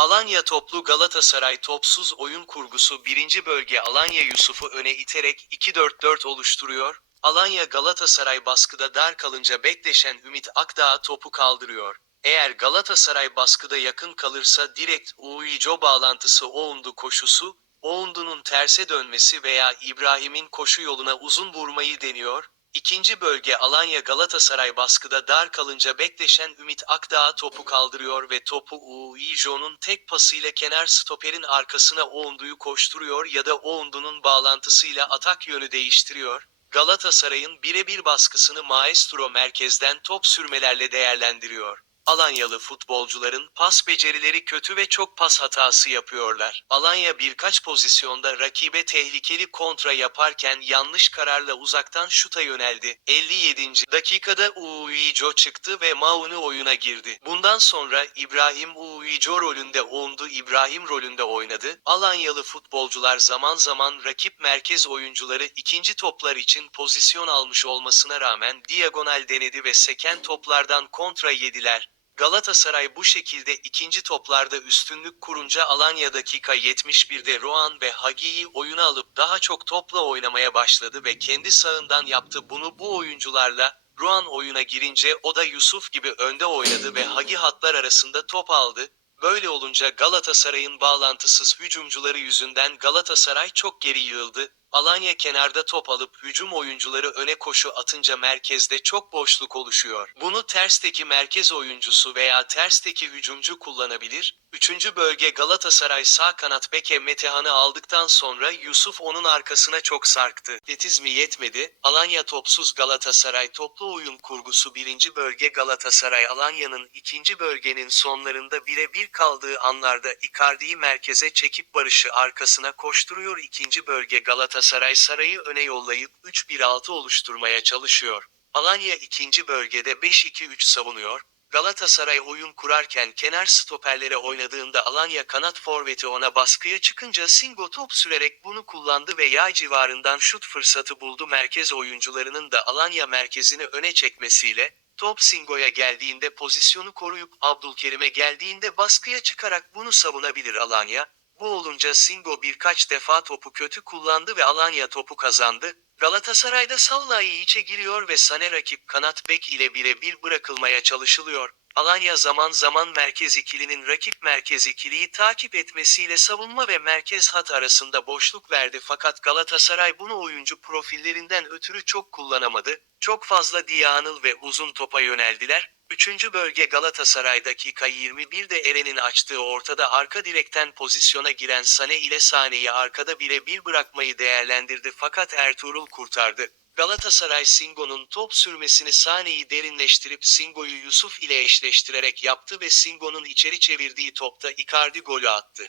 Alanya toplu Galatasaray topsuz oyun kurgusu 1. bölge Alanya Yusuf'u öne iterek 2-4-4 oluşturuyor. Alanya Galatasaray baskıda dar kalınca bekleşen Ümit Akdağ topu kaldırıyor. Eğer Galatasaray baskıda yakın kalırsa direkt Uğuico bağlantısı Oğundu koşusu, Oğundu'nun terse dönmesi veya İbrahim'in koşu yoluna uzun vurmayı deniyor. İkinci bölge Alanya Galatasaray baskıda dar kalınca bekleşen Ümit Akdağ topu kaldırıyor ve topu Uğuico'nun tek pasıyla kenar stoperin arkasına Oğundu'yu koşturuyor ya da Oğundu'nun bağlantısıyla atak yönü değiştiriyor. Galatasaray'ın birebir baskısını Maestro merkezden top sürmelerle değerlendiriyor. Alanyalı futbolcuların pas becerileri kötü ve çok pas hatası yapıyorlar. Alanya birkaç pozisyonda rakibe tehlikeli kontra yaparken yanlış kararla uzaktan şuta yöneldi. 57. dakikada Uğuico çıktı ve Mauni oyuna girdi. Bundan sonra İbrahim Uğuico rolünde Oğundu İbrahim rolünde oynadı. Alanyalı futbolcular zaman zaman rakip merkez oyuncuları ikinci toplar için pozisyon almış olmasına rağmen diagonal denedi ve seken toplardan kontra yediler. Galatasaray bu şekilde ikinci toplarda üstünlük kurunca Alanya dakika 71'de Roan ve Hagi'yi oyuna alıp daha çok topla oynamaya başladı ve kendi sağından yaptı bunu bu oyuncularla. Roan oyuna girince o da Yusuf gibi önde oynadı ve Hagi hatlar arasında top aldı. Böyle olunca Galatasaray'ın bağlantısız hücumcuları yüzünden Galatasaray çok geri yığıldı. Alanya kenarda top alıp hücum oyuncuları öne koşu atınca merkezde çok boşluk oluşuyor. Bunu tersteki merkez oyuncusu veya tersteki hücumcu kullanabilir. Üçüncü bölge Galatasaray sağ kanat beke Metehan'ı aldıktan sonra Yusuf onun arkasına çok sarktı. Yetizmi yetmedi. Alanya topsuz Galatasaray toplu oyun kurgusu birinci bölge Galatasaray Alanya'nın ikinci bölgenin sonlarında birebir kaldığı anlarda Icardi'yi merkeze çekip Barış'ı arkasına koşturuyor. İkinci bölge Galatasaray Saray'ı öne yollayıp 3-1-6 oluşturmaya çalışıyor. Alanya ikinci bölgede 5-2-3 savunuyor. Galatasaray oyun kurarken kenar stoperlere oynadığında Alanya kanat forveti ona baskıya çıkınca Singo top sürerek bunu kullandı ve yay civarından şut fırsatı buldu. Merkez oyuncularının da Alanya merkezini öne çekmesiyle top Singo'ya geldiğinde pozisyonu koruyup Abdülkerim'e geldiğinde baskıya çıkarak bunu savunabilir Alanya. Bu olunca Singo birkaç defa topu kötü kullandı ve Alanya topu kazandı. Galatasaray'da Sallai içe giriyor ve Sane rakip kanat bek ile birebir bırakılmaya çalışılıyor. Alanya zaman zaman merkez ikilinin rakip merkez ikiliyi takip etmesiyle savunma ve merkez hat arasında boşluk verdi fakat Galatasaray bunu oyuncu profillerinden ötürü çok kullanamadı. Çok fazla Diyanıl ve uzun topa yöneldiler. Üçüncü bölge Galatasaray dakika 21'de Eren'in açtığı ortada arka direkten pozisyona giren Sane ile Sane'yi arkada birebir bırakmayı değerlendirdi fakat Ertuğrul kurtardı. Galatasaray Singo'nun top sürmesini Sane'yi derinleştirip Singo'yu Yusuf ile eşleştirerek yaptı ve Singo'nun içeri çevirdiği topta Icardi golü attı.